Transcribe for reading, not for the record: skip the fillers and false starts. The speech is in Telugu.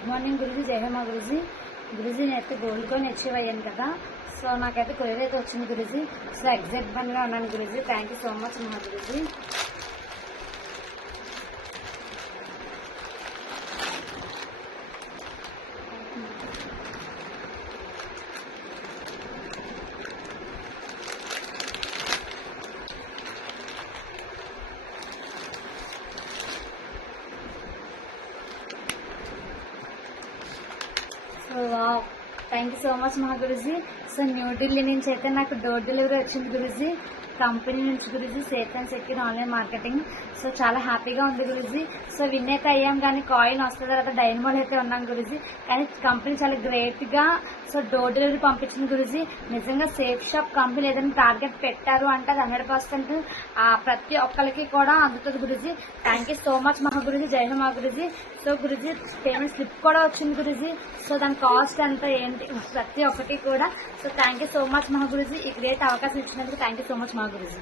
గుడ్ మార్నింగ్ గురుజీ, జై హేమ గురుజీ. గురుజీ నేనైతే గోల్డ్ కాయిన్ అచీవ్ అయ్యాను కదా. సో నాకైతే కొరియర్ అయితే వచ్చింది గురుజీ. సో ఎగ్జైట్మెంట్ గా ఉన్నాను Guruji. Thank you so much Maha Guruji. So wow, thank you so much Maha Guruji. So New Delhi నుంచి అయితే నాకు డోర్ డెలివరీ వచ్చింది గురుజీ. కంపెనీ నుంచి Guruji, safe and secure online marketing. So చాలా హ్యాపీగా ఉంది గురుజీ. సో విన్ అయితే అయ్యాం కానీ కాయిన్ వస్తుంది తర్వాత డైనమోల్ అయితే ఉన్నాం గురుజీ. కానీ కంపెనీ చాలా గ్రేట్ గా సో డోర్ డెలివరీ పంపించింది గురుజీ. నిజంగా సేఫ్ షాప్ కంపెనీ ఏదైనా టార్గెట్ పెట్టారు అంటే అది 100% ప్రతి ఒక్కరికి కూడా అందుతుంది Guruji. Thank you so much Maha Guruji, జై Hema Guruji. So Guruji payment slip కూడా వచ్చింది గురుజీ. సో దాని కాస్ట్ ఎంత ఏంటి ప్రతి ఒక్కటి కూడా. So thank you so much Maha Guruji. ఈ గ్రేట్ అవకాశం ఇచ్చినందుకు thank you so much Maha Guruji.